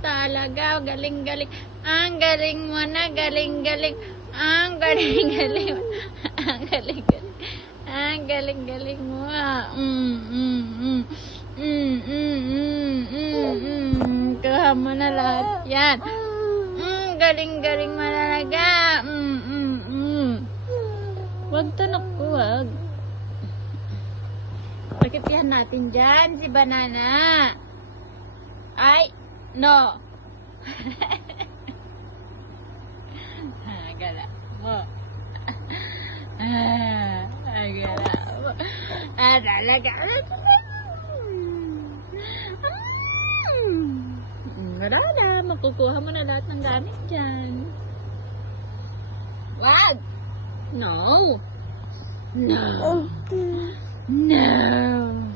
talaga. Galing-galing. Ang galing mo na. Galing-galing. Ang galing-galing. Ang galing-galing. Ang galing-galing mo. Kuha mo na lahat yan. Galing-galing mo talaga. Wag tanak ko, wag. Pagkipihan natin dyan si Banana. Ay, no. Gala mo. Gala mo. Talaga. Wala na. Makukuha mo na lahat ng gamit dyan. Wag! No! No! No!